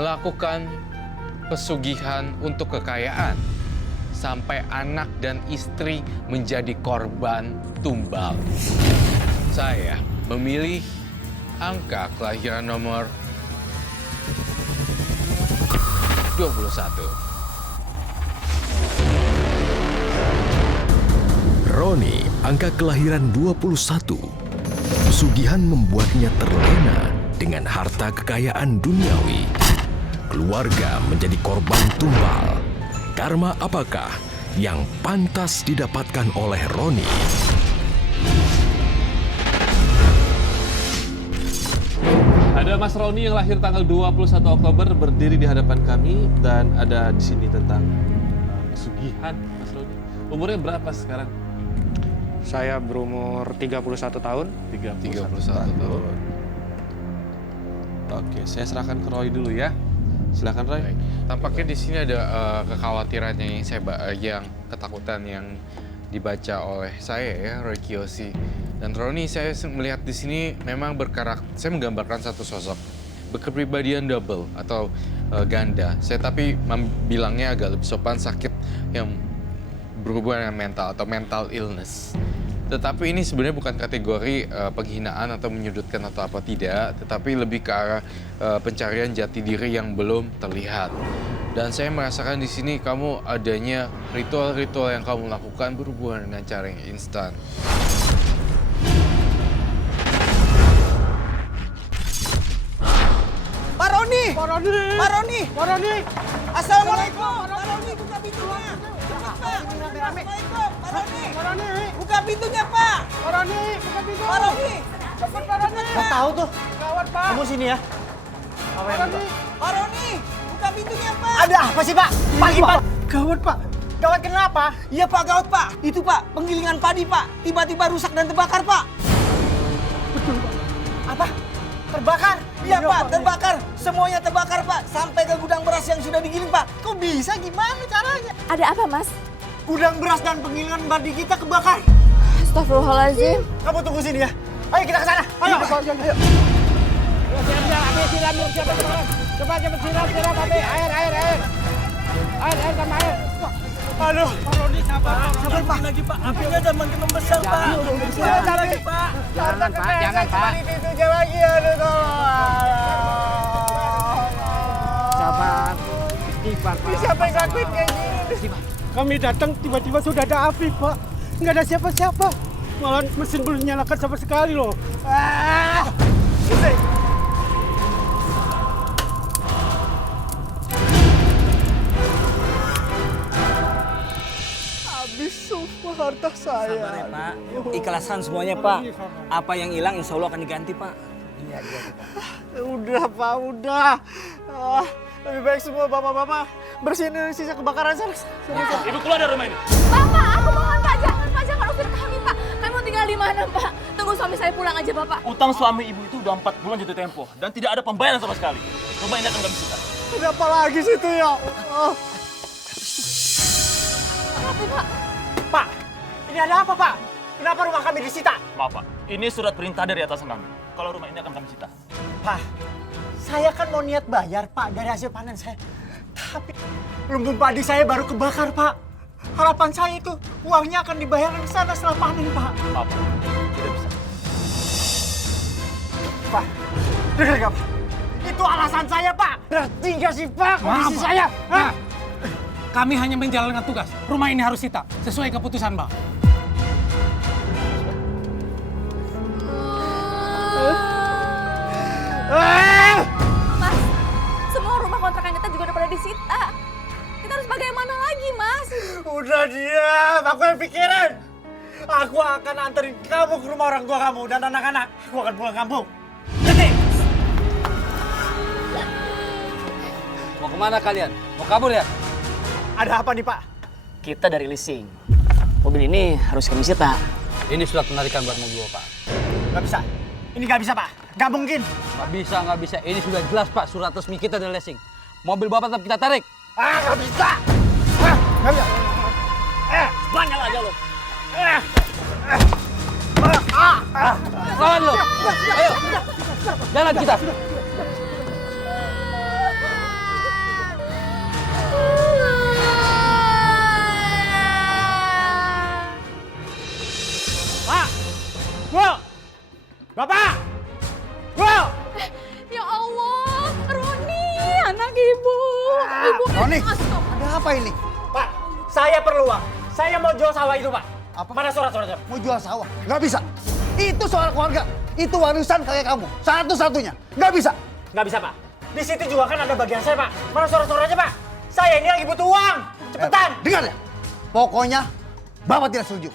melakukan pesugihan untuk kekayaan sampai anak dan istri menjadi korban tumbal. Saya memilih angka kelahiran nomor 21. Roni, angka kelahiran 21. Pesugihan membuatnya terlena dengan harta kekayaan duniawi. Keluarga menjadi korban tumbal. Karma apakah yang pantas didapatkan oleh Roni? Ada Mas Roni yang lahir tanggal 21 Oktober berdiri di hadapan kami dan ada di sini tentang pesugihan Mas Roni. Umurnya berapa sekarang? Saya berumur 31 tahun. 31 tahun. Oke, saya serahkan ke Roy dulu ya. Silakan Roy. Baik. Tampaknya di sini ada kekhawatiran yang ketakutan yang dibaca oleh saya ya, Roy Kiyoshi. Dan Roni, saya melihat di sini memang saya menggambarkan satu sosok berkepribadian double atau ganda. Saya tapi bilangnya agak lebih sopan, sakit yang berhubungan dengan mental atau mental illness. Tetapi ini sebenarnya bukan kategori penghinaan atau menyudutkan atau apa tidak, tetapi lebih ke arah pencarian jati diri yang belum terlihat. Dan saya merasakan di sini kamu adanya ritual-ritual yang kamu lakukan berhubungan dengan cara yang instan. Pak Roni! Pak Roni! Pak Roni! Pak Roni! Assalamualaikum! Pak Roni, buka pintunya! Cepat, Pak! Assalamualaikum! Pak Roni! Pak Roni! Buka pintunya, Pak! Pak Roni! Buka pintu! Pak Roni! Cepat Pak Roni! Pak tahu tuh. Gawat Pak! Kamu sini ya. Pak Roni! Pak Roni! Buka pintunya, Pak! Ada apa sih Pak? Pagi Pak! Gawat Pak! Gawat kenapa? Iya, Pak, gawat, Pak. Itu, Pak, penggilingan padi, Pak. Tiba-tiba rusak dan terbakar, Pak. Betul Pak. Apa? Terbakar? Iya, Pak, terbakar. Semuanya terbakar, Pak. Sampai ke gudang beras yang sudah digiling, Pak. Kok bisa? Gimana caranya? Ada apa, Mas? Gudang beras dan penggilingan padi kita kebakar. Astagfirullahaladzim. Kamu tunggu sini ya. Ayo kita ke sana. Ayo. Ayo. Siap, Abi, siram, siap, cepat, siram, Abi. Air. Air, sama air. Aduh. Pak Roni, sabar Pak. Lagi Pak, apinya udah makin membesar Pak. Jangan lagi Pak. Jangan Pak. Itu lagi, aduh tolong. Sabar. Istighfar Pak. Siapa yang ngelakuin kayak gini? Kami datang tiba-tiba sudah ada api Pak. Nggak ada siapa-siapa. Malah mesin belum nyalakan sama sekali loh. Habis semua harta saya. Sabar ya Pak, ikhlasan semuanya Pak. Apa yang hilang insya Allah akan diganti Pak. Udah Pak, udah. Lebih baik semua bapak-bapak bersihin sisa kebakaran sana. Ibu keluar dari rumah ini. Bapak, aku mohon Pak, jangan usir kami Pak. Kami mau tinggal di mana Pak? Tunggu suami saya pulang aja Bapak. Utang suami ibu itu udah 4 bulan jatuh tempo dan tidak ada pembayaran sama sekali. Rumah ini akan kami sita. Ada apa lagi sih itu ya? Apa Pak? Pak, ini ada apa Pak? Kenapa rumah kami disita? Maaf Pak, ini surat perintah dari atasan kami. Kalau rumah ini akan kami sita. Pak, saya kan mau niat bayar Pak dari hasil panen saya. Tapi lumbung padi saya baru kebakar Pak. Harapan saya itu uangnya akan dibayar ke sana setelah panen Pak. Maaf Pak, tidak bisa. Pak, dengar nggak Pak? Itu alasan saya Pak. Berarti nggak sih Pak kondisi saya? Hah? Kami hanya menjalankan tugas. Rumah ini harus sita sesuai keputusan Bang. Mas, semua rumah kontrakan kita juga udah pada disita. Kita harus bagaimana lagi, Mas? Udah diam, aku yang pikirin. Aku akan anterin kamu ke rumah orang tua kamu dan anak-anak. Aku akan pulang kampung. Ngerti? Mau kemana kalian? Mau kabur ya? Ada apa nih Pak? Kita dari leasing. Mobil ini harus kami sita. Ini surat penarikan buat mobil Pak. Gak bisa. Ini gak bisa Pak. Gak mungkin. Nggak bisa. Ini sudah jelas Pak, surat resmi kita dari leasing. Mobil Bapak tetap kita tarik. Gak bisa. Gak bisa. Banyak aja lo. Lawan lo. Ayo. Jalan kita. Bapak! Wow! Ya Allah, Roni, anak ibu. Ibu Roni, Astagfirullah. ada apa ini? Pak, saya perlu uang. Saya mau jual sawah itu, Pak. Apa? Mana surat-suratnya? Mau jual sawah? Nggak bisa. Itu soal keluarga. Itu warisan kayak kamu. Satu-satunya. Nggak bisa. Nggak bisa, Pak. Di situ juga kan ada bagian saya, Pak. Mana surat-suratnya, Pak? Saya ini lagi butuh uang. Cepetan. Dengar ya. Pokoknya Bapak tidak setuju.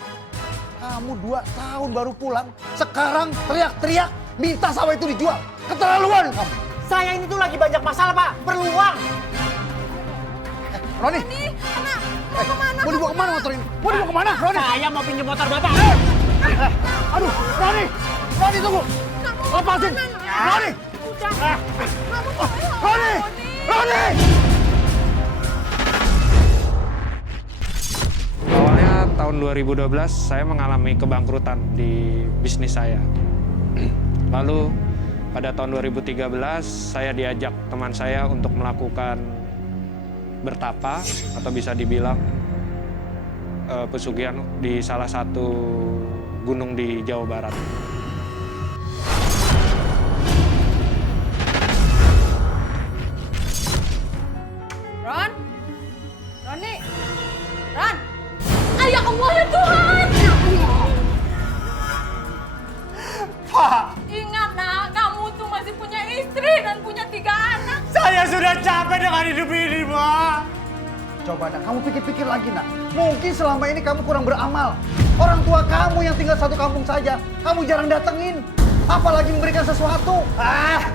Kamu 2 tahun baru pulang. Sekarang teriak-teriak minta sawah itu dijual. Keterlaluan kamu. Saya ini tuh lagi banyak masalah, Pak. Perlu uang. Roni. Roni, anak, mau kemana? Mau dibawa kemana motor ini? Mau dibawa kemana, Roni? Saya mau pinjam motor Bapak. Aduh, Roni! Roni, tunggu! Lepasin! Roni! Udah. Roni! Roni! Awalnya tahun 2012 saya mengalami kebangkrutan di bisnis saya. Lalu pada tahun 2013 saya diajak teman saya untuk melakukan bertapa atau bisa dibilang pesugihan di salah satu gunung di Jawa Barat. Ron? Roni? Ron? Ay, ya Allah ya Tuhan! Pak! Ingat nak, kamu tuh masih punya istri dan punya 3 anak. Saya sudah capek dengan hidup ini, Pak. Coba nak, kamu pikir-pikir lagi nak. Mungkin selama ini kamu kurang beramal. Orang tua kamu yang tinggal satu kampung saja, kamu jarang datengin. Apalagi memberikan sesuatu. Pasrah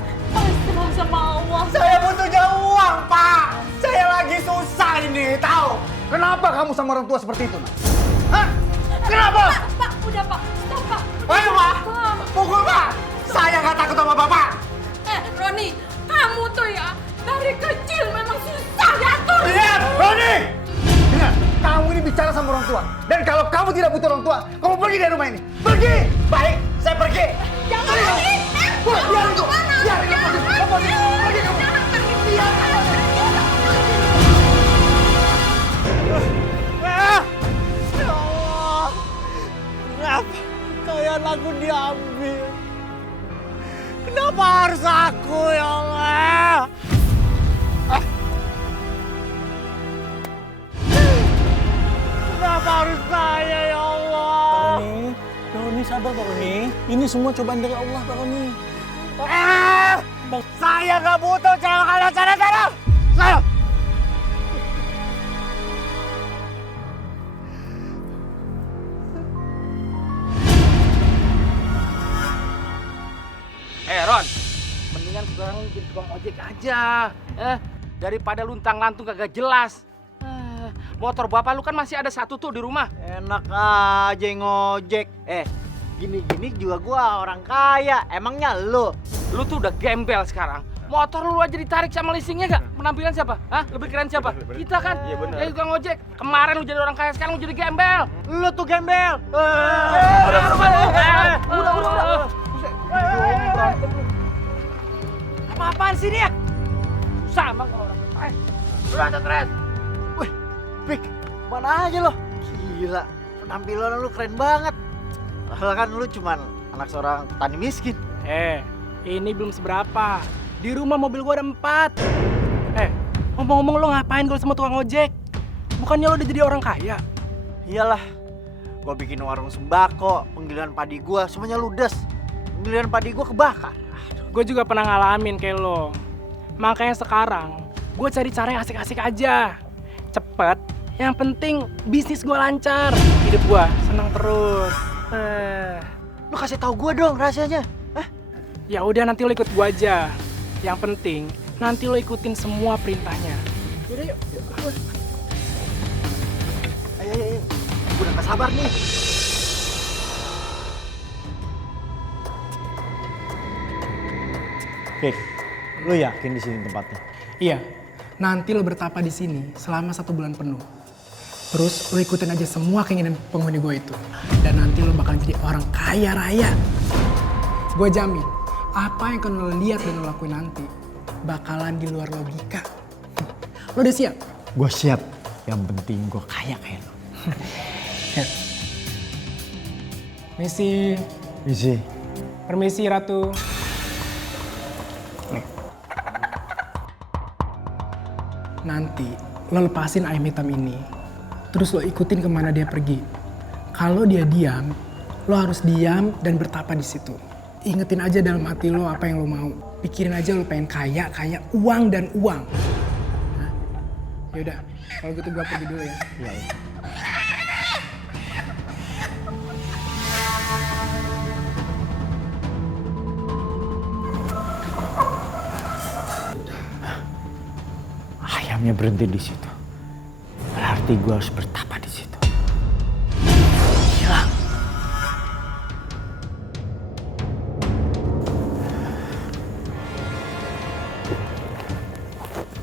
sama Allah. Saya butuhnya uang, Pak. Saya lagi susah ini, tahu? Kenapa kamu sama orang tua seperti itu nak? Hah? Kenapa? Pak, udah Pak. Stop Pak. Ayo, Pak. Pukul, Pak. Saya nggak takut sama Bapak. Roni, kamu tuh ya dari kecil memang susah diatur. Lihat, Roni! Dengar, kamu ini bicara sama orang tua. Dan kalau kamu tidak butuh orang tua, kamu pergi dari rumah ini. Pergi! Baik, saya pergi. Jangan pergi. Biarin tuh. Biarin, lepasin. Pergi kamu. Ya Allah. Kenapa kekayaan aku diambil? Kenapa harus aku, ya Allah? Kenapa harus saya, ya Allah? Pak Roni sabar Pak Roni. Ini semua cobaan dari Allah Pak Roni. Saya nggak butuh cara kalian cara-cara. Saya. Ron, mendingan sekarang jadi tukang ojek aja. Daripada luntang-lantung kagak jelas. Motor bapak lu kan masih ada 1 tuh di rumah. Enak aja ngojek. Gini-gini juga gua orang kaya. Emangnya lu? Lu tuh udah gembel sekarang. Motor lu aja ditarik sama leasingnya gak? Penampilan siapa? Hah? Lebih keren siapa? Kita kan? Iya benar. Jadi tukang ojek. Kemarin lu jadi orang kaya, sekarang lu jadi gembel. Lu tuh gembel. Udah. Apa-apaan sih dia? Susah emang kalau orang kaya. Udah, stres. Wih, Pik, mana aja lo? Gila, penampilan lu keren banget. Padahal kan lu cuman anak seorang petani miskin. Ini belum seberapa. Di rumah mobil gua ada 4. Ngomong-ngomong lo ngapain kalau sama tukang ojek? Bukannya lo udah jadi orang kaya? Iyalah, gua bikin warung sembako, penggilingan padi gua semuanya ludes. Penggilingan padi gua kebakar. Gue juga pernah ngalamin kayak lo. Makanya sekarang gue cari cara yang asik-asik aja. Cepet, yang penting bisnis gue lancar. Hidup gue senang terus. Lu kasih tahu gue dong rahasianya. Ya udah nanti lo ikut gue aja. Yang penting nanti lo ikutin semua perintahnya. Yaudah yuk. Ayo. Gue udah gak sabar nih. Pik, lu yakin di sini tempatnya? Iya, nanti lo bertapa di sini selama 1 bulan penuh. Terus lo ikutin aja semua keinginan penghuni gue itu. Dan nanti lo bakal jadi orang kaya raya. Gue jamin, apa yang akan lo lihat dan lo lakuin nanti bakalan di luar logika. Lo udah siap? Gue siap. Yang penting gue kaya kayak lo. Misi. Permisi Ratu. Nih. Nanti lo lepasin ayam hitam ini. Terus lo ikutin kemana dia pergi. Kalau dia diam, lo harus diam dan bertapa di situ. Ingetin aja dalam hati lo apa yang lo mau. Pikirin aja lo pengen kaya, uang dan uang. Nah, yaudah, kalau gitu gue pergi dulu ya. Iya. Ayamnya berhenti di situ. Berarti gue harus bertapa di situ. Hilang.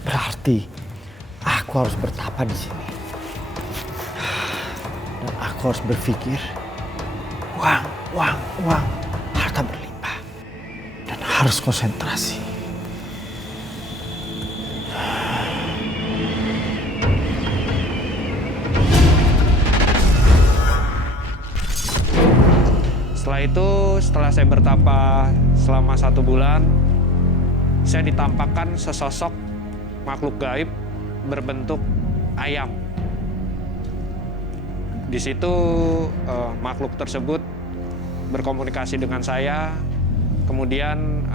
Berarti aku harus bertapa di sini. Dan aku harus berpikir uang, harta berlimpah. Dan harus konsentrasi. Setelah itu, setelah saya bertapa selama 1 bulan, saya ditampakkan sesosok makhluk gaib berbentuk ayam. Di situ makhluk tersebut berkomunikasi dengan saya. Kemudian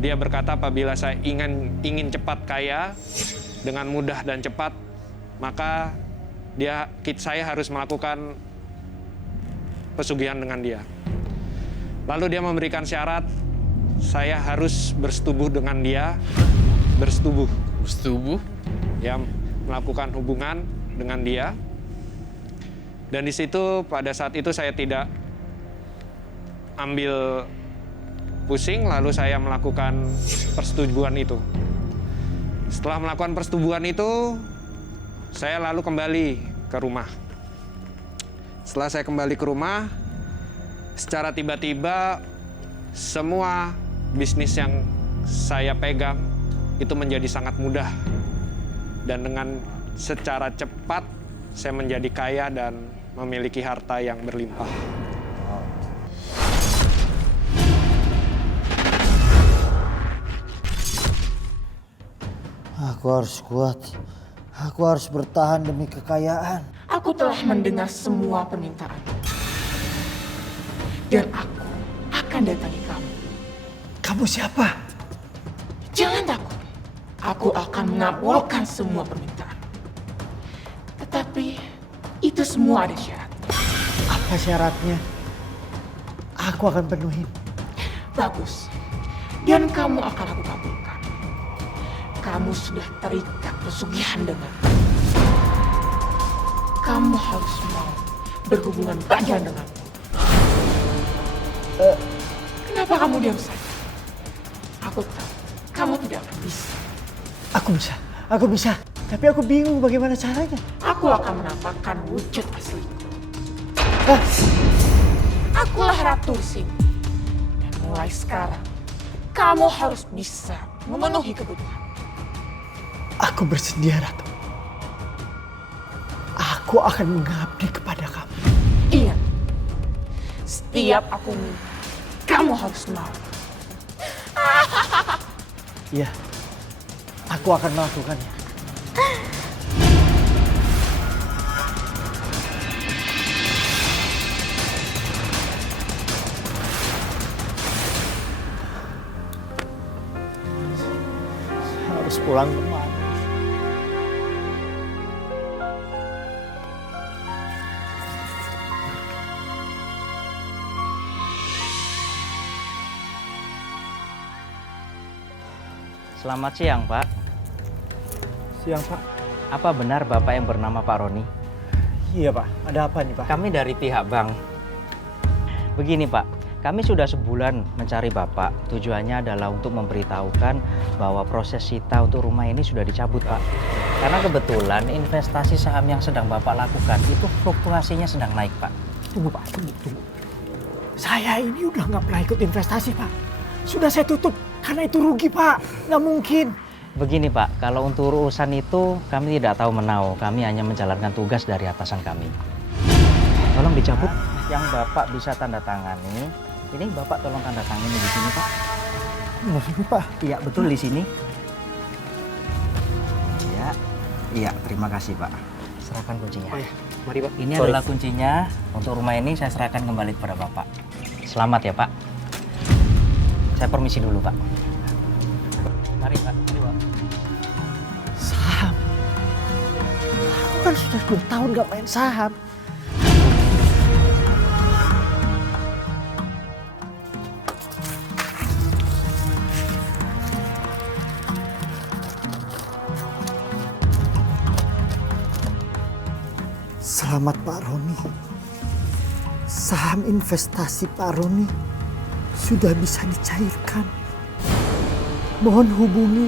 dia berkata apabila saya ingin cepat kaya dengan mudah dan cepat, maka saya harus melakukan pesugihan dengan dia. Lalu dia memberikan syarat, saya harus bersetubuh dengan dia. Bersetubuh? Ya, melakukan hubungan dengan dia. Dan di situ pada saat itu saya tidak ambil pusing, lalu saya melakukan persetubuhan itu. Setelah melakukan persetubuhan itu, saya lalu kembali ke rumah. Setelah saya kembali ke rumah, secara tiba-tiba semua bisnis yang saya pegang itu menjadi sangat mudah. Dan dengan secara cepat saya menjadi kaya dan memiliki harta yang berlimpah. Aku harus kuat. Aku harus bertahan demi kekayaan. Aku telah mendengar semua permintaan. Dan aku akan datangi kamu. Kamu siapa? Jangan takut. Aku akan mengabulkan semua permintaan. Tetapi itu semua ada syarat. Apa syaratnya? Aku akan penuhin. Bagus. Dan kamu akan aku kabulkan. Kamu sudah terikat pesugihan denganku. Kamu harus mau berhubungan badan denganku. Kenapa kamu diam saja? Aku tahu kamu tidak akan bisa. Aku bisa. Tapi aku bingung bagaimana caranya. Aku akan menampakkan wujud asliku. Akulah Ratu sini. Dan mulai sekarang, kamu harus bisa memenuhi kebutuhan. Aku bersedia, Ratu. Aku akan mengabdi kepada kamu. Iya. Setiap aku minta, kamu harus mau. Iya. Aku akan melakukannya. Harus pulang kemana? Selamat siang, Pak. Siang, Pak. Apa benar Bapak yang bernama Pak Roni? Iya, Pak. Ada apa nih, Pak? Kami dari pihak bank. Begini, Pak. Kami sudah sebulan mencari Bapak. Tujuannya adalah untuk memberitahukan bahwa proses sita untuk rumah ini sudah dicabut, Pak. Karena kebetulan investasi saham yang sedang Bapak lakukan itu fluktuasinya sedang naik, Pak. Tunggu, Pak. Tunggu. Saya ini udah nggak pernah ikut investasi, Pak. Sudah saya tutup. Karena itu rugi, Pak. Nggak mungkin. Begini, Pak. Kalau untuk urusan itu kami tidak tahu menau. Kami hanya menjalankan tugas dari atasan kami. Tolong dicabut. Yang Bapak bisa tanda tangani Ini Bapak tolong tanda tangan di sini, Pak. Ini Pak. Iya, betul di sini. Iya. Iya, terima kasih, Pak. Serahkan kuncinya. Oh ya, mari Pak. Ini adalah kuncinya. Untuk rumah ini saya serahkan kembali kepada Bapak. Selamat ya, Pak. Saya permisi dulu, Pak. Mari, Pak. Mari, Pak. Saham. Aku kan sudah 2 tahun gak main saham. Selamat Pak Roni. Saham investasi Pak Roni sudah bisa dicairkan. Mohon hubungi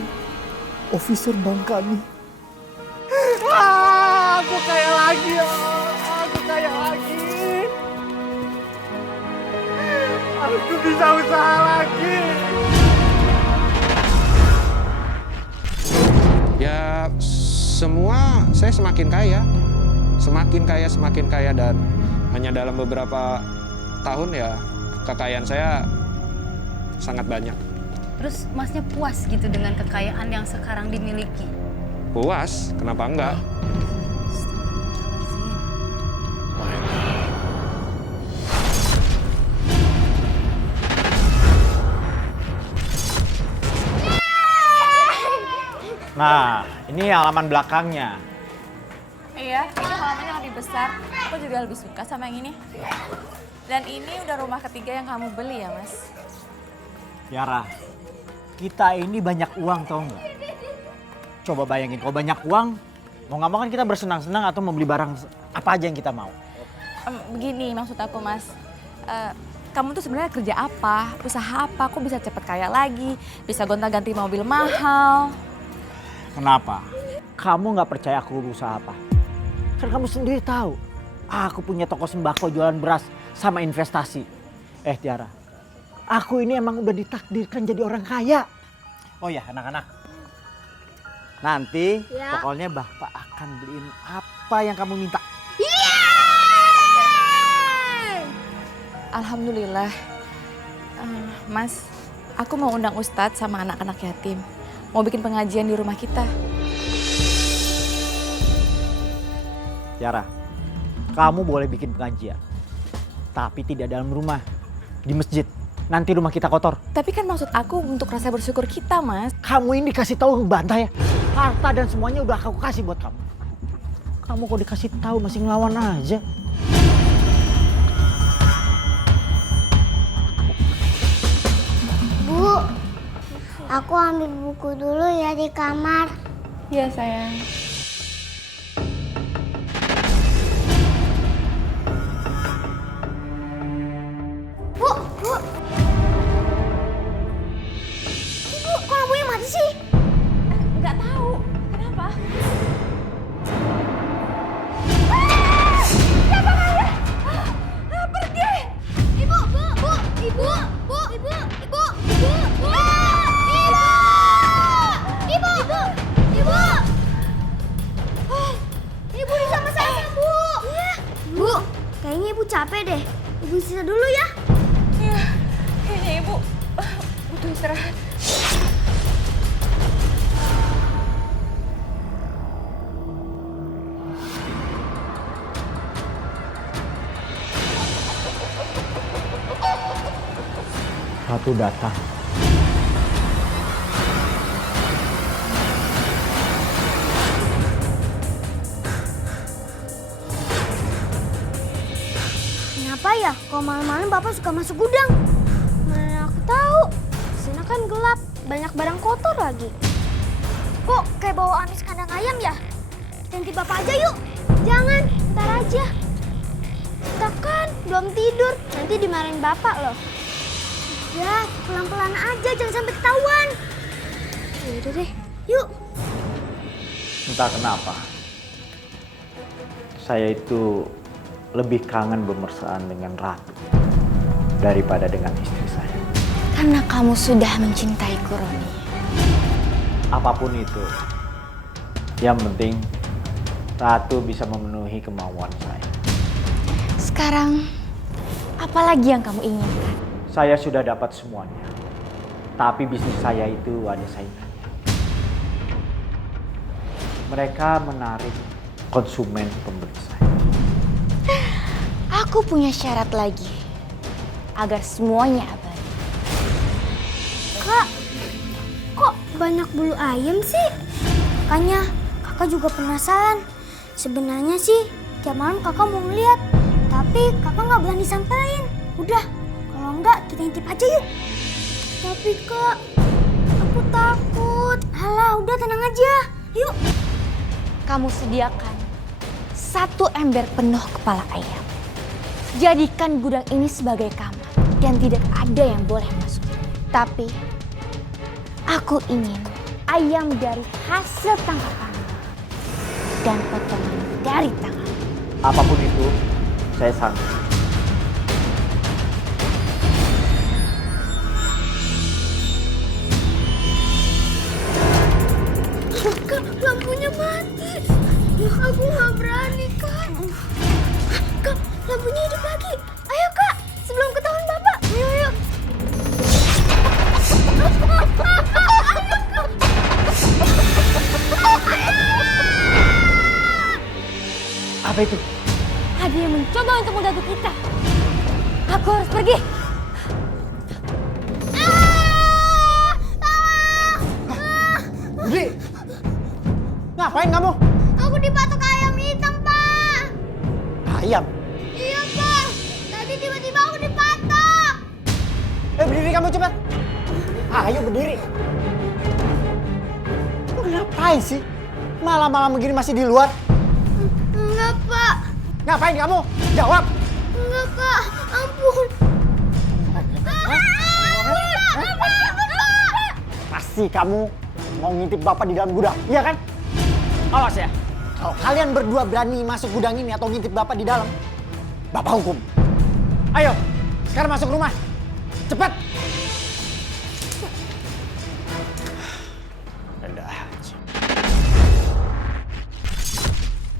officer bank kami. Aku kaya lagi ya. Aku kaya lagi. Aku bisa usaha lagi. Ya semua saya semakin kaya. Semakin kaya dan hanya dalam beberapa tahun ya kekayaan saya sangat banyak. Terus masnya puas gitu dengan kekayaan yang sekarang dimiliki? Puas? Kenapa enggak? Nah, ini halaman belakangnya. Iya, ini halamannya lebih besar. Aku juga lebih suka sama yang ini. Dan ini udah rumah ketiga yang kamu beli ya, Mas? Tiara, kita ini banyak uang tau nggak? Coba bayangin, kalau banyak uang, mau nggak mau kan kita bersenang-senang atau membeli barang apa aja yang kita mau. Begini maksud aku, Mas. Kamu tuh sebenarnya kerja apa? Usaha apa? Kok bisa cepet kaya lagi? Bisa gonta-ganti mobil mahal? Kenapa? Kamu nggak percaya aku berusaha apa? Kan kamu sendiri tahu, aku punya toko sembako jualan beras sama investasi. Tiara, aku ini emang udah ditakdirkan jadi orang kaya. Oh ya anak-anak, nanti pokoknya Bapak akan beliin apa yang kamu minta. Alhamdulillah. Mas, aku mau undang Ustadz sama anak-anak yatim. Mau bikin pengajian di rumah kita. Tiara, kamu boleh bikin pengajian, tapi tidak dalam rumah, di masjid. Nanti rumah kita kotor. Tapi kan maksud aku untuk rasa bersyukur kita, Mas. Kamu ini dikasih tahu ngebantah ya. Harta dan semuanya udah aku kasih buat kamu. Kamu kok dikasih tahu masih ngelawan aja. Bu, aku ambil buku dulu ya di kamar. Iya, sayang. Bu. Ibu, kok lampunya mati sih? Nggak tahu. Kenapa? Siapa kalian? Pergi! Ibu. Ibu sama saya, Bu. Iya. Bu, kayaknya Ibu capek deh. Ibu istirahat dulu ya. Iya, kayaknya Ibu butuh istirahat. Ratu datang. Kenapa ya? Kalau malam-malam Bapak suka masuk gudang. Mana aku tahu. Di sana kan gelap, banyak barang kotor lagi. Kok kayak bawa amis kandang ayam ya? Ganti Bapak aja yuk. Jangan, ntar aja. Kita kan belum tidur, nanti dimarahin Bapak loh. Ya, pelan-pelan aja, jangan sampai ketahuan. Yaudah deh, yuk. Entah kenapa, saya itu lebih kangen bermesraan dengan Ratu daripada dengan istri saya. Karena kamu sudah mencintaiku, Roni. Apapun itu, yang penting Ratu bisa memenuhi kemauan saya. Sekarang, apa lagi yang kamu inginkan? Saya sudah dapat semuanya. Tapi bisnis saya itu ada saingannya. Mereka menarik konsumen pembeli saya. Aku punya syarat lagi. Agar semuanya abadi. Kak, kok banyak bulu ayam sih? Makanya kakak juga penasaran. Sebenarnya sih tiap malam kakak mau ngeliat. Tapi kakak nggak berani sampein. Udah, kalau enggak kita intip aja yuk. Tapi kak, aku takut. Alah, udah tenang aja. Yuk. Kamu sediakan 1 ember penuh kepala ayam. Jadikan gudang ini sebagai kamar dan tidak ada yang boleh masuk. Tapi aku ingin ayam dari hasil tangkapan dan potongan dari tangan. Apapun itu, saya sanggup. Kak, lampunya mati. Aku nggak berani, Kak. Kak, lampunya hidup lagi. Ayo, Kak. Sebelum ketahuan Bapak. Ayo, ayo. Apa itu? Ada yang mencoba untuk mengganggu kita. Aku harus pergi. Budi! Ngapain kamu? Aku dipatok ayam hitam, Pak. Ayam? Iya, Pak. Tadi tiba-tiba aku dipatok. Berdiri kamu cepat. Ayo berdiri. Lu ngapain sih? Malam-malam begini masih di luar? Enggak, Pak. Ngapain kamu? Jawab. Enggak, Kak. Ampun. Pasti kamu mau ngintip Bapak di dalam gudang, iya kan? Awas ya. Kalau kalian berdua berani masuk gudang ini atau ngintip Bapak di dalam, Bapak hukum. Ayo, sekarang masuk rumah. Cepat.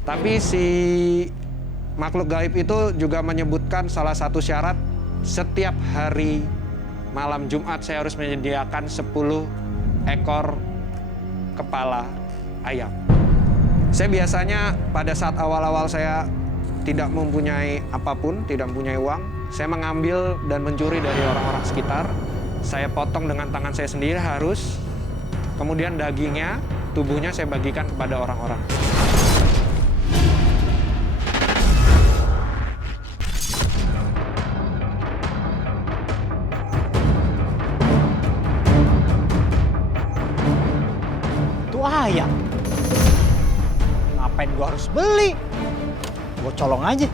Tapi si makhluk gaib itu juga menyebutkan salah satu syarat, setiap hari malam Jumat saya harus menyediakan 10 ekor kepala ayam. Saya biasanya pada saat awal-awal saya tidak mempunyai apapun, tidak mempunyai uang, saya mengambil dan mencuri dari orang-orang sekitar. Saya potong dengan tangan saya sendiri harus, kemudian dagingnya, tubuhnya saya bagikan kepada orang-orang. Ayam. Ngapain gua harus beli? Gua colong aja.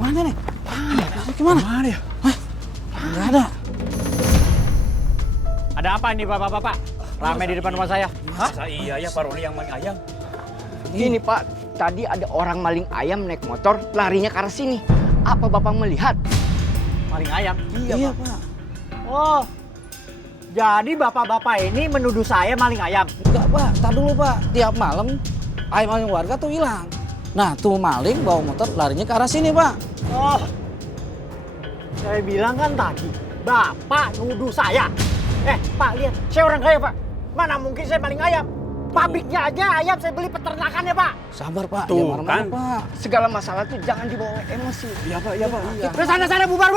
Mana nih? Gimana? Mana dia? Hah? Nggak ada. Ada apa nih bapak-bapak? Ramai di depan rumah saya. Masa iya ya Pak Roni yang maling ayam? Gini Pak, tadi ada orang maling ayam naik motor larinya ke arah sini. Apa Bapak melihat? Maling ayam? Iya Pak. Oh, jadi bapak-bapak ini menuduh saya maling ayam? Enggak Pak, tar dulu Pak. Tiap malam ayam-ayam warga tuh hilang. Nah tuh maling bawa motor larinya ke arah sini Pak. Oh, saya bilang kan tadi, Bapak nuduh saya. Pak lihat, saya orang kaya Pak. Mana mungkin saya maling ayam? Pabriknya aja ayam saya beli peternakannya Pak. Sabar Pak, Tuh, jangan marah-marah, kan? Pak. Segala masalah tuh jangan dibawa emosi. Iya Pak, iya Pak. Iya. Ke sana bubar.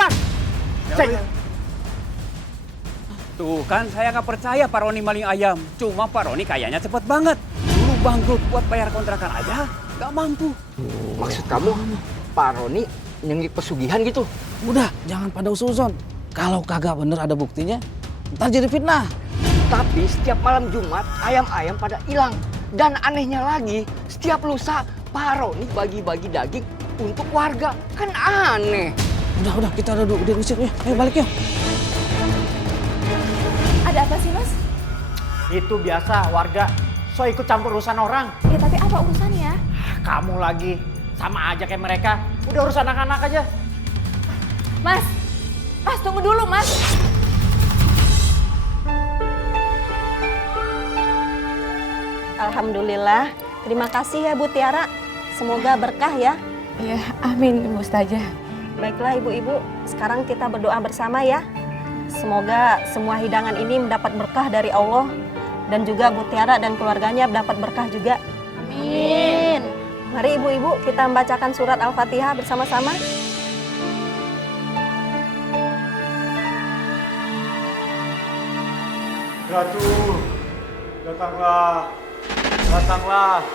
Tuh kan saya nggak percaya Pak Roni maling ayam. Cuma Pak Roni kayaknya cepet banget. Dulu bangkrut buat bayar kontrakan aja nggak mampu. Maksud kamu Pak Roni nyengik pesugihan gitu? Udah, jangan pada usuzon. Kalau kagak bener ada buktinya, ntar jadi fitnah. Tapi setiap malam Jumat ayam-ayam pada hilang. Dan anehnya lagi, setiap lusa Pak Roni bagi-bagi daging untuk warga. Kan aneh. Udah, kita udah usir ya. Ayo balik yuk. Ada apa sih, Mas? Itu biasa warga. So ikut campur urusan orang. Ya tapi apa urusannya? Kamu lagi. Sama aja kayak mereka. Udah urus anak-anak aja. Mas, tunggu dulu, Mas. Alhamdulillah. Terima kasih ya Bu Tiara. Semoga berkah ya. Ya, amin Bu Ustazah. Baiklah ibu-ibu, sekarang kita berdoa bersama ya. Semoga semua hidangan ini mendapat berkah dari Allah. Dan juga Bu Tiara dan keluarganya mendapat berkah juga. Amin. Mari ibu-ibu kita membacakan surat Al-Fatihah bersama-sama. Ratu, datanglah. Datanglah.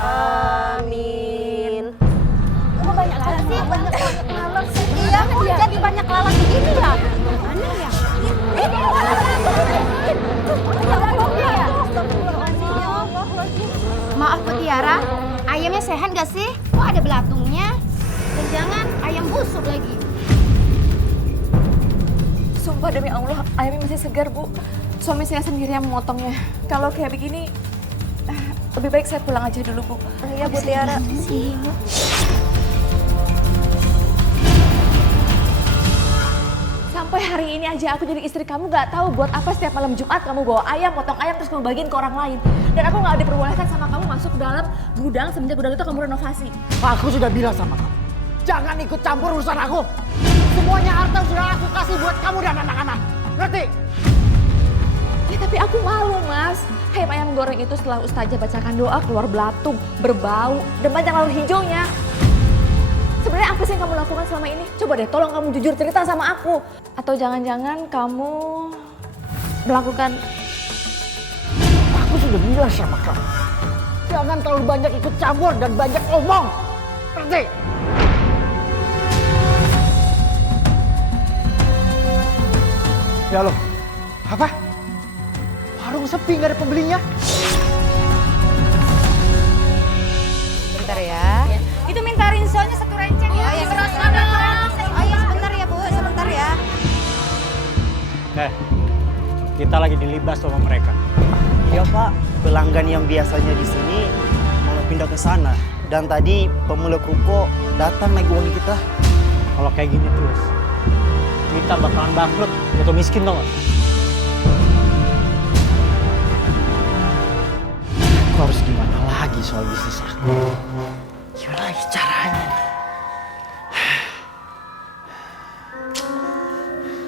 Amin. Kok banyak lalat sih? Banyak lalat sih. Iya, kok jadi banyak lalat begini ya? Aneh ya? Maaf Bu Tiara, ayamnya sehat gak sih? Kok ada belatungnya? Dan jangan ayam busuk lagi. Sumpah demi Allah, ayamnya masih segar, Bu. Suami saya sendiri yang memotongnya. Kalau kayak begini, lebih baik saya pulang aja dulu, Bu. Iya, Bu Tiara. Sampai hari ini aja aku jadi istri kamu gak tahu buat apa setiap malam Jumat kamu bawa ayam, potong ayam terus kamu bagiin ke orang lain. Dan aku gak diperbolehkan sama kamu masuk ke dalam gudang semenjak gudang itu kamu renovasi. Aku sudah bilang sama kamu. Jangan ikut campur urusan aku. Semuanya harta sudah aku kasih buat kamu dan anak-anak. Ngerti? Ya tapi aku malu, Mas. Ayam goreng itu setelah Ustazah bacakan doa keluar belatung, berbau, dan banyak laut hijaunya. Sebenarnya apa sih yang kamu lakukan selama ini? Coba deh, tolong kamu jujur cerita sama aku. Atau jangan-jangan kamu melakukan... Aku sudah bilang sama kamu. Jangan terlalu banyak ikut campur dan banyak omong. Ngerti? Ya loh, apa? Warung sepi nggak ada pembelinya? Bentar ya. Itu minta rinsonya satu renceng ya. Oh iya, sebentar ya Bu, sebentar ya. Kita lagi dilibas sama mereka. Iya Pak, pelanggan yang biasanya di sini malah pindah ke sana. Dan tadi pemilik ruko datang naik uang kita. Kalau kayak gini terus, kita bakalan bangkrut, jatuh miskin tau gak? Aku harus gimana lagi soal bisnis aku? Gimana lagi caranya?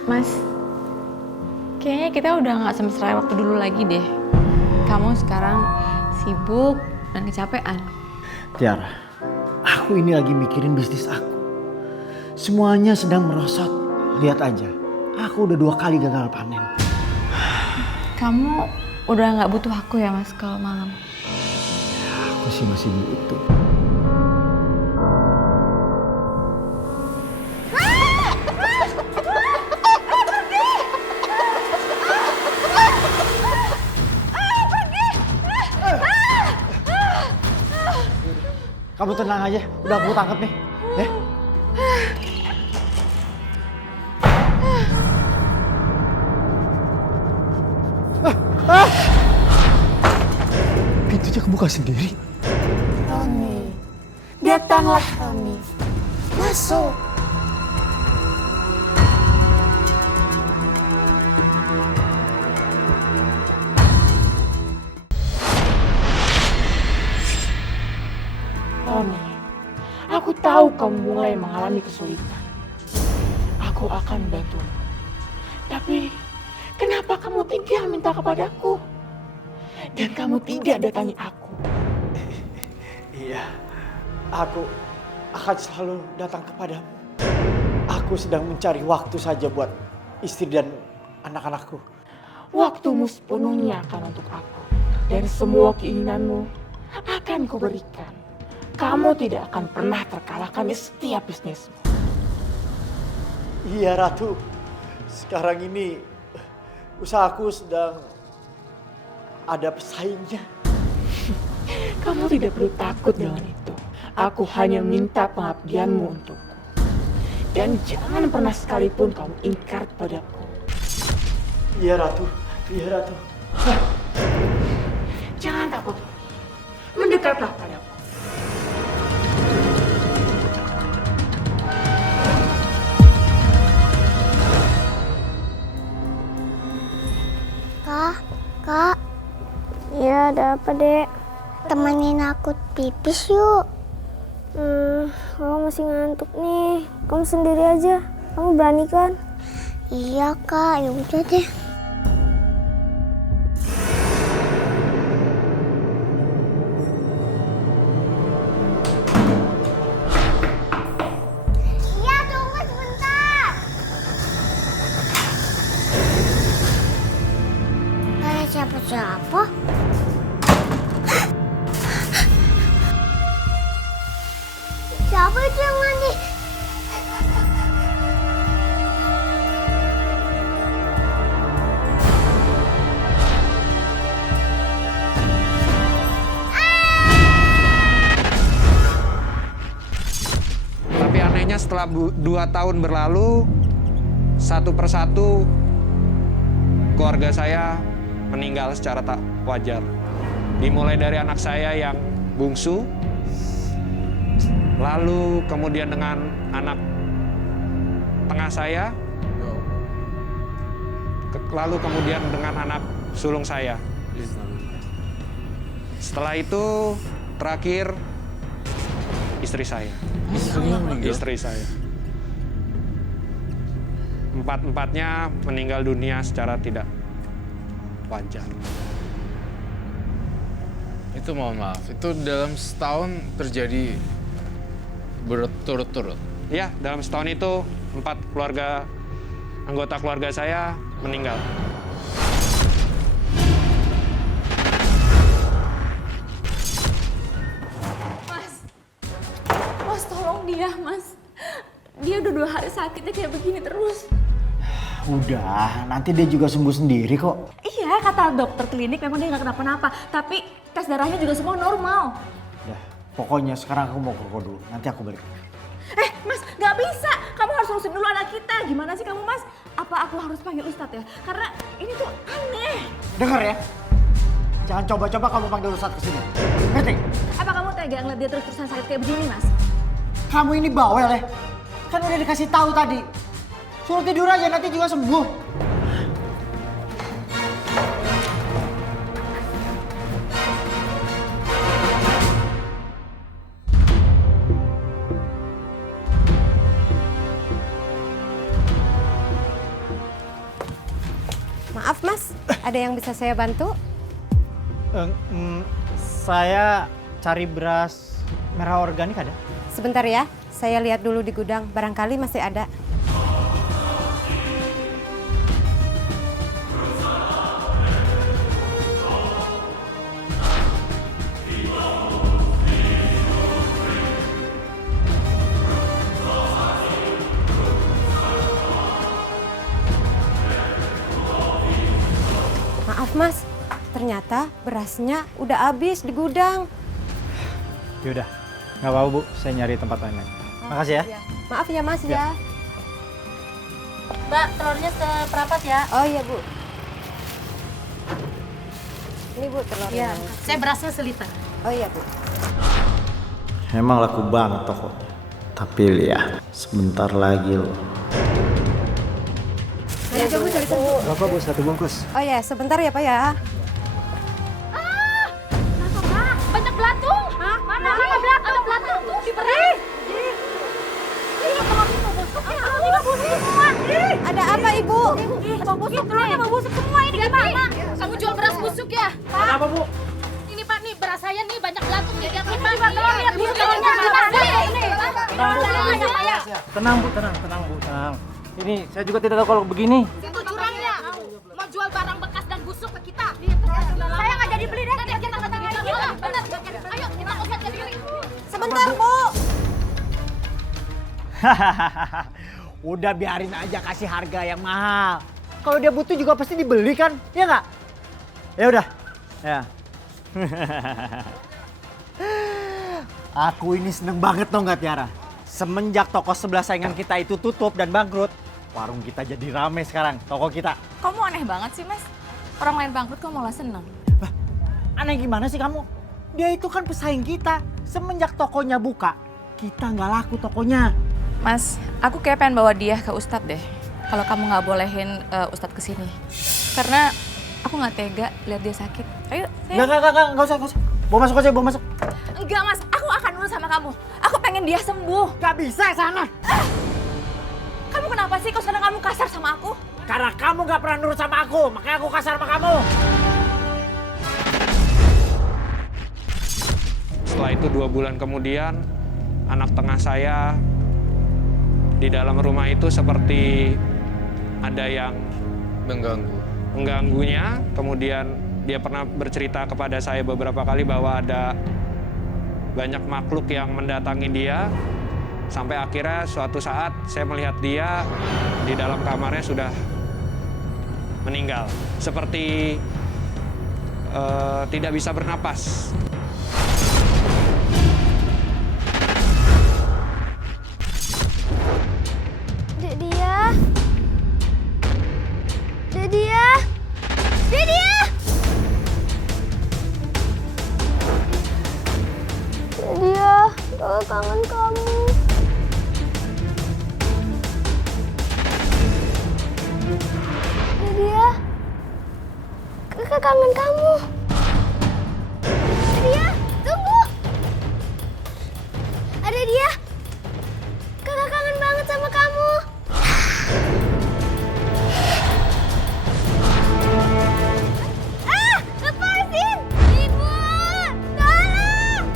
Mas, kayaknya kita udah gak semesra waktu dulu lagi deh. Kamu sekarang sibuk dan kecapean. Tiara, aku ini lagi mikirin bisnis aku. Semuanya sedang merosot. Lihat aja, aku udah 2 kali gagal panen. Kamu udah gak butuh aku ya, Mas, kalau malam? Aku sih masih butuh. Kamu tenang aja, udah aku tangkap nih. Ya. Pintunya kebuka sendiri. Roni, datanglah Roni. Masuk. Roni, aku tahu kamu mulai mengalami kesulitan. Aku akan bantu. Tapi kenapa kamu tinggal minta kepadaku? Dan kamu tidak datangi aku. Iya, aku akan selalu datang kepadamu. Aku sedang mencari waktu saja buat istri dan anak-anakku. Waktumu sepenuhnya akan untuk aku. Dan semua keinginanmu akan kuberikan. Kamu tidak akan pernah terkalahkan di setiap bisnismu. Iya Ratu, sekarang ini usahaku sedang ada pesaingnya. Kamu tidak perlu takut dengan itu. Aku hanya minta pengabdianmu untukku. Dan jangan pernah sekalipun kamu ingkar padaku. Iya Ratu, iya Ratu. Jangan takut. Mendekatlah padaku. Kak. Iya, ada apa, Dek? Temenin aku pipis yuk. Aku masih ngantuk nih. Kamu sendiri aja. Kamu berani kan? Iya, Kak. Ya udah deh. Iya, tunggu sebentar. Gak ada siapa-siapa. Siapa itu yang mandi? Tapi anehnya setelah 2 tahun berlalu, satu persatu keluarga saya meninggal secara tak wajar. Dimulai dari anak saya yang bungsu, lalu kemudian dengan anak tengah saya, lalu kemudian dengan anak sulung saya. Setelah itu terakhir istri saya. Istri saya. Empat-empatnya meninggal dunia secara tidak wajar. Itu mohon maaf, itu dalam setahun terjadi berturut-turut? Iya, dalam setahun itu 4 anggota keluarga saya meninggal. Mas tolong dia, Mas. Dia udah 2 hari sakitnya kayak begini terus. Udah, nanti dia juga sembuh sendiri kok. Iya, kata dokter klinik memang dia nggak kenapa-napa. Tapi tes darahnya juga semua normal. Udah, pokoknya sekarang aku mau ke ruko dulu. Nanti aku balik. Mas, nggak bisa. Kamu harus urusin dulu anak kita. Gimana sih kamu, Mas? Apa aku harus panggil Ustadz ya? Karena ini tuh aneh. Dengar ya, jangan coba-coba kamu panggil Ustadz kesini. Ngerti? Apa kamu tega ngeliat dia terus-terusan sakit kayak begini, Mas? Kamu ini bawel ya. Kan udah dikasih tahu tadi. Suruh tidur aja, nanti juga sembuh. Maaf Mas, ada yang bisa saya bantu? Saya cari beras merah organik ada? Sebentar ya, saya lihat dulu di gudang, barangkali masih ada. Maaf Mas, ternyata berasnya udah habis di gudang. Yaudah, nggak apa-apa Bu, saya nyari tempat lain lagi. Makasih ya. Maaf ya Mas ya. Mbak, telurnya seperempat ya? Oh iya Bu. Ini Bu telurnya. Iya, saya berasnya seliter. Oh iya Bu. Emang laku banget tokonya. Tapi lihat, sebentar lagi loh. Ya, coba cari Bu. Berapa Bu, 1 bungkus? Oh ya, sebentar ya Pak ya. Banyak belatung. Hah? Mana belatung? Ada belatung tuh di beras. Ada apa Ibu? Mau busuk, telurnya mau busuk semua ini gimana? Kamu jual beras busuk ya? Apa Bu? Ini Pak nih beras saya nih banyak belatung jadi aku Pak telur lihat busuk telurnya Tenang Bu, tenang Bu, tenang. Ini saya juga tidak tahu kalau begini. Itu curang ya? Mau jual barang bekas dan busuk ke kita? Saya nggak jadi beli deh. Kita nggak jadi beli. Benar. Ayo kita usah jadi beli. Sebentar Bu. Udah biarin aja kasih harga yang mahal. Kalau dia butuh juga pasti dibeli kan, ya nggak? Ya udah, Ya. Aku ini seneng banget dong nggak Tiara. Semenjak toko sebelah saingan kita itu tutup dan bangkrut, warung kita jadi rame sekarang, toko kita. Kamu aneh banget sih, Mas. Orang lain bangkrut kok malah seneng. Aneh gimana sih kamu? Dia itu kan pesaing kita. Semenjak tokonya buka, kita nggak laku tokonya. Mas, aku kayak pengen bawa dia ke Ustadz deh. Kalau kamu nggak bolehin Ustadz kesini. Karena aku nggak tega lihat dia sakit. Ayo, saya. Nggak usah. Bawa masuk aja, bawa masuk. Enggak, Mas. Aku akan nurut sama kamu. Aku pengen dia sembuh. Gak bisa sana. Kamu kenapa sih? Kok sekarang kamu kasar sama aku? Karena kamu nggak pernah nurut sama aku, makanya aku kasar sama kamu. Setelah itu 2 bulan kemudian, anak tengah saya di dalam rumah itu seperti ada yang mengganggunya. Kemudian dia pernah bercerita kepada saya beberapa kali bahwa ada banyak makhluk yang mendatangi dia. Sampai akhirnya suatu saat saya melihat dia di dalam kamarnya sudah meninggal. Seperti tidak bisa bernapas. Kakak kangen kamu. Dia, kakak kangen kamu. Dia, tunggu. Ada dia. Kakak kangen banget sama kamu. Ah, lepasin. Ibu, tolong.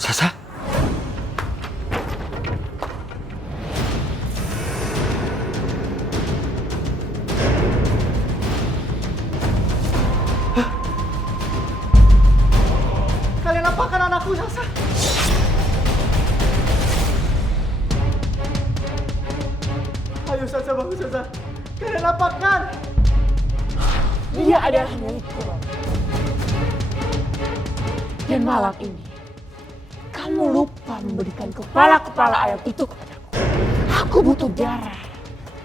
Sasa? Kalian apakan anakku, Sasa? Ayo Sasa, bangun Sasa. Kalian apakan? Dia adalah milikku. Dan malam ini, kamu lupa memberikan kepala-kepala ayam itu kepadaku. Aku butuh darah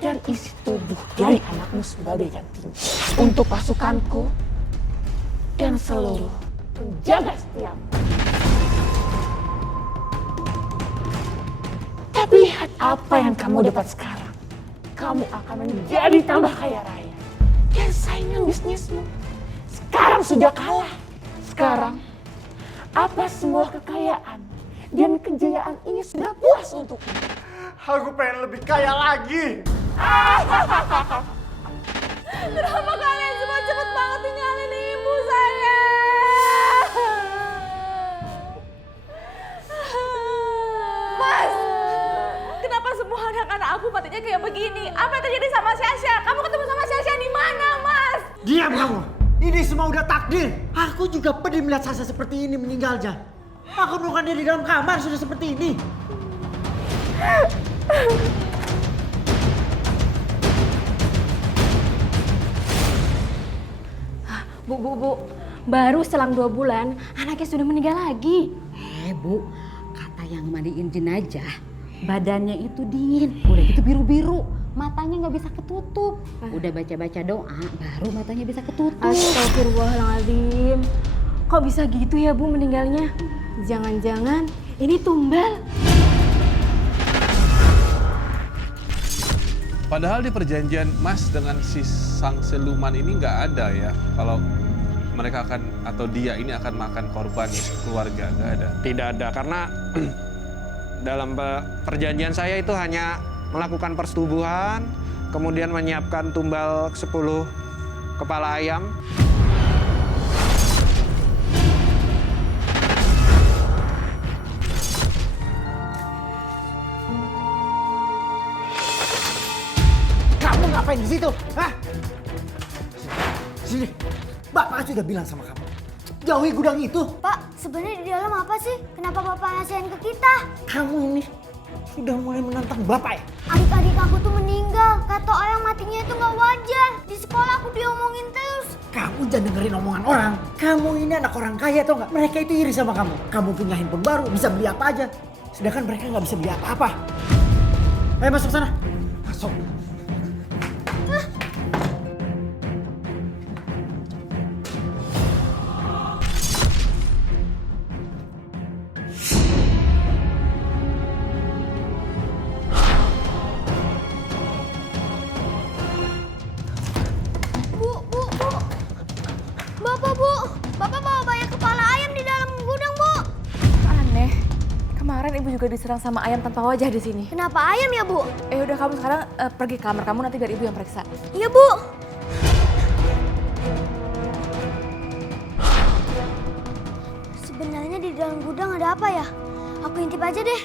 dan isi tubuh dari anakmu sebagai gantinya untuk pasukanku dan seluruh penjaga setiamu. Tapi lihat apa yang kamu dapat sekarang. Kamu akan menjadi tambah kaya raya. Dan saingan bisnismu sekarang sudah kalah. Sekarang, apa semua kekayaan dan kejayaan ini sudah puas untukmu? Aku pengen lebih kaya lagi. Kenapa kalian semua cepet banget tinggalin ibu saya? Mas, kenapa semua anak-anak aku matinya kayak begini? Apa yang terjadi sama Syasha? Kamu ketemu sama Syasha di mana, Mas? Diam kamu. Ini semua udah takdir. Aku juga pedih melihat Sasa seperti ini meninggalnya. Aku bukan dia di dalam kamar sudah seperti ini. Bu, baru selang 2 bulan anaknya sudah meninggal lagi. Bu, kata yang mandiin jenazah, badannya itu dingin, udah gitu biru-biru, matanya nggak bisa ketutup. Udah baca-baca doa, baru matanya bisa ketutup. Astagfirullahaladzim. Kok bisa gitu ya Bu meninggalnya? Jangan-jangan ini tumbal. Padahal di perjanjian Mas dengan si sang siluman ini nggak ada ya kalau mereka akan atau dia ini akan makan korban keluarga, nggak ada. Tidak ada, karena dalam perjanjian saya itu hanya melakukan persetubuhan, kemudian menyiapkan tumbal 10 kepala ayam. Kamu ngapain di situ? Hah? Sini. Bapak sudah bilang sama kamu. Jauhi gudang itu. Pak, sebenarnya di dalam apa sih? Kenapa Bapak ngasihin ke kita? Kamu ini sudah mulai menantang bapak ya? Adik-adik aku tuh meninggal. Kata orang matinya itu nggak wajar. Di sekolah aku diomongin terus. Kamu jangan dengerin omongan orang. Kamu ini anak orang kaya tau nggak? Mereka itu iri sama kamu. Kamu punya handphone baru, bisa beli apa aja. Sedangkan mereka nggak bisa beli apa-apa. Ayo masuk sana. Masuk. Bapak bawa banyak kepala ayam di dalam gudang, Bu. Aneh. Kemarin ibu juga diserang sama ayam tanpa wajah di sini. Kenapa ayam ya, Bu? Udah kamu sekarang pergi ke kamar kamu, nanti biar ibu yang periksa. Iya, Bu. Sebenarnya di dalam gudang ada apa ya? Aku intip aja deh.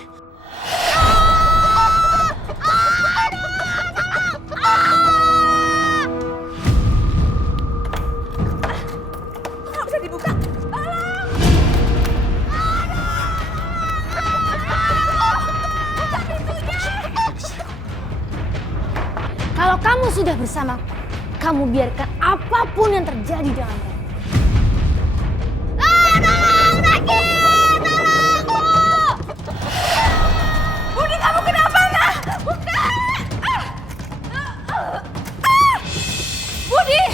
Nggak bisa dibuka. Kalau kamu sudah bersamaku, kamu biarkan apapun yang terjadi dalam rumah. Budi, kamu kenapa, nak? Buka! Budi!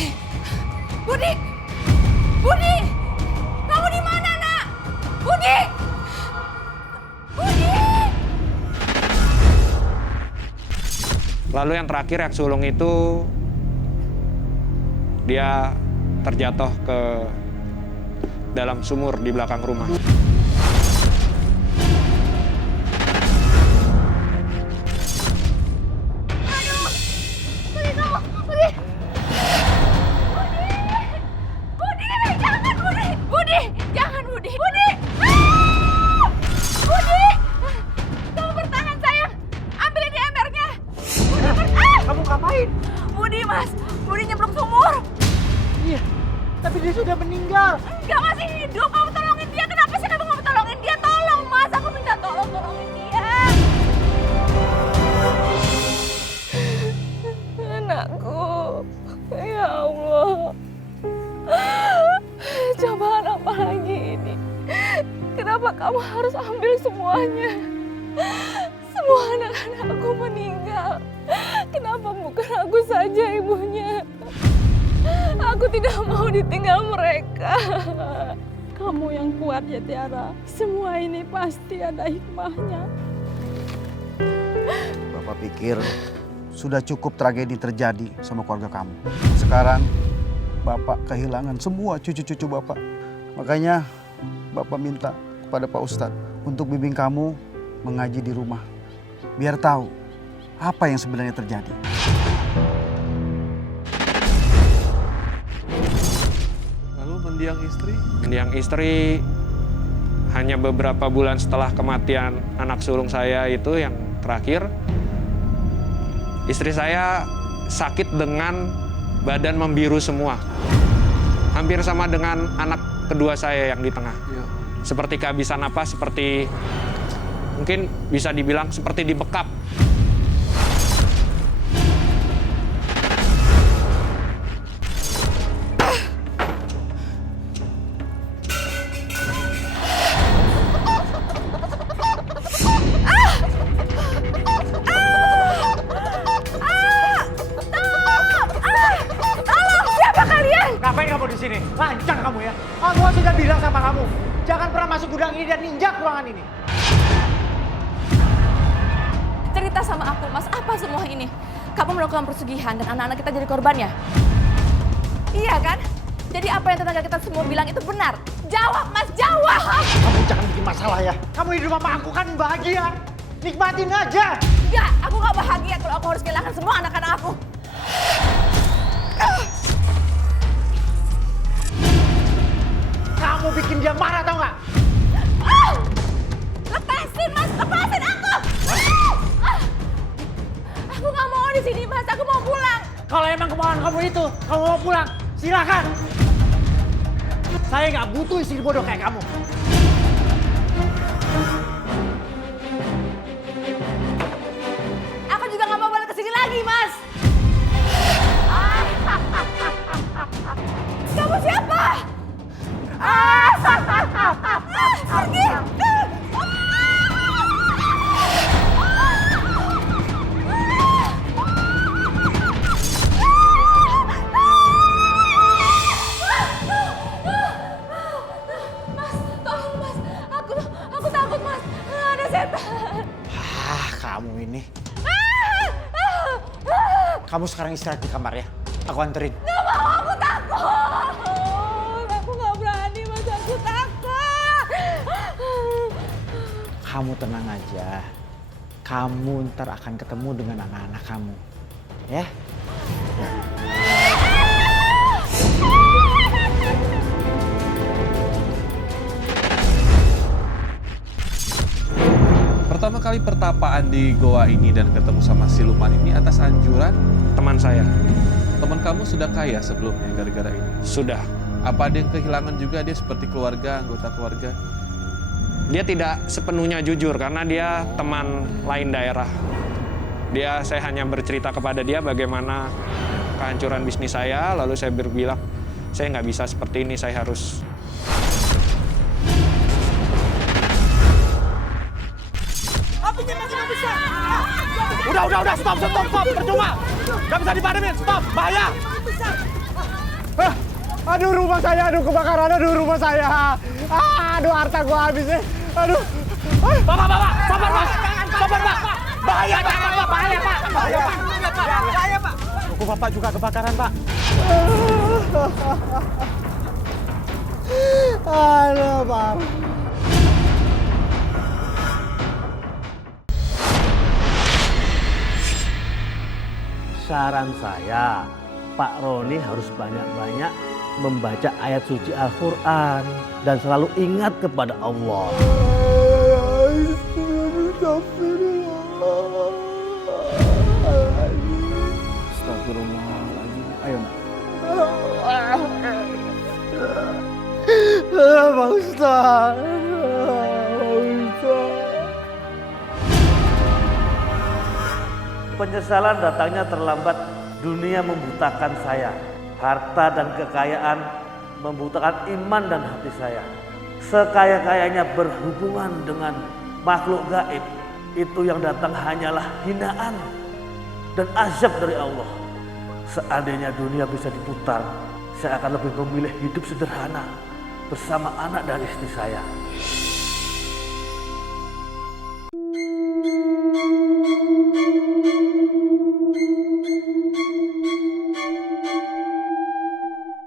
Budi! Budi! Kamu di mana, nak? Budi! Budi! Lalu yang terakhir yang sulung itu dia terjatuh ke dalam sumur di belakang rumah. Budi, jangan Budi. Budi! Ah! Budi! Kamu bertahan, sayang. Ambilin di embernya. Kamu ngapain? Budi, Mas. Budi nyemplung sumur. Iya, tapi dia sudah meninggal. Enggak, masih hidup. Kamu tolongin dia. Kenapa sih kamu nggak tolongin dia? Tolong, Mas. Aku minta tolongin dia. Anakku. Ya Allah. Cobaan apa lagi ini? Kenapa kamu harus ambil semuanya? Semua anak-anakku meninggal. Kenapa bukan aku saja ibunya? Aku tidak mau ditinggal mereka. Kamu yang kuat ya Tiara. Semua ini pasti ada hikmahnya. Bapak pikir sudah cukup tragedi terjadi sama keluarga kamu. Sekarang Bapak kehilangan semua cucu-cucu Bapak. Makanya Bapak minta kepada Pak Ustadz untuk bimbing kamu mengaji di rumah. Biar tahu apa yang sebenarnya terjadi. Lalu mendiang istri? Mendiang istri hanya beberapa bulan setelah kematian anak sulung saya itu yang terakhir. Istri saya sakit dengan badan membiru semua. Hampir sama dengan anak kedua saya yang di tengah. Seperti kehabisan napas, seperti mungkin bisa dibilang seperti dibekap. Ngapain kamu di sini? Lancang kamu ya. Aku sudah bilang sama kamu, jangan pernah masuk gudang ini dan injak ruangan ini. Cerita sama aku, Mas, apa semua ini? Kamu melakukan persugihan dan anak-anak kita jadi korbannya? Iya kan? Jadi apa yang tetangga kita semua bilang itu benar? Jawab, Mas, jawab! Kamu jangan bikin masalah ya. Kamu hidup sama aku kan bahagia. Nikmatin aja. Enggak, aku gak bahagia kalau aku harus kehilangan semua anak-anak aku. Kamu bikin dia marah tau gak? Lepasin, Mas, lepasin aku! Aku gak mau di sini, Mas, aku mau pulang. Kalau emang kemauan kamu itu, kamu mau pulang, silakan. Saya nggak butuh istri bodoh kayak kamu. Pergi! Aku takut, Mas. Ada setan. Kamu ini. Kamu sekarang istirahat di kamar ya. Aku anterin. Gak mau, aku takut. Aku gak berani, Mas. Aku takut. Kamu tenang aja. Kamu ntar akan ketemu dengan anak-anak kamu. Ya? Pertama kali pertapaan di goa ini dan ketemu sama siluman ini atas anjuran teman saya. Teman kamu sudah kaya sebelumnya gara-gara ini? Sudah. Apa ada yang kehilangan juga dia seperti keluarga, anggota keluarga? Dia tidak sepenuhnya jujur karena dia teman lain daerah. Saya hanya bercerita kepada dia bagaimana kehancuran bisnis saya, lalu saya berbilang, saya nggak bisa seperti ini, saya harus... Apinya makin besar. Udah, stop, percuma. Gak bisa dipademin, stop, bahaya. Aduh rumah saya, kebakaran, rumah saya. Aduh harta gua habis nih. Aduh. Bapak, sabar Pak. Bahaya Pak. Toko Bapak juga kebakaran, Pak. Aduh, Pak. Saran saya, Pak Roni harus banyak-banyak membaca ayat suci Al-Quran dan selalu ingat kepada Allah. Astagfirullahaladzim. Ayo, nak. Pak Ustaz. Penyesalan datangnya terlambat. Dunia membutakan saya. Harta dan kekayaan membutakan iman dan hati saya. Sekaya-kayanya berhubungan dengan makhluk gaib, itu yang datang hanyalah hinaan dan azab dari Allah. Seandainya dunia bisa diputar, saya akan lebih memilih hidup sederhana bersama anak dan istri saya.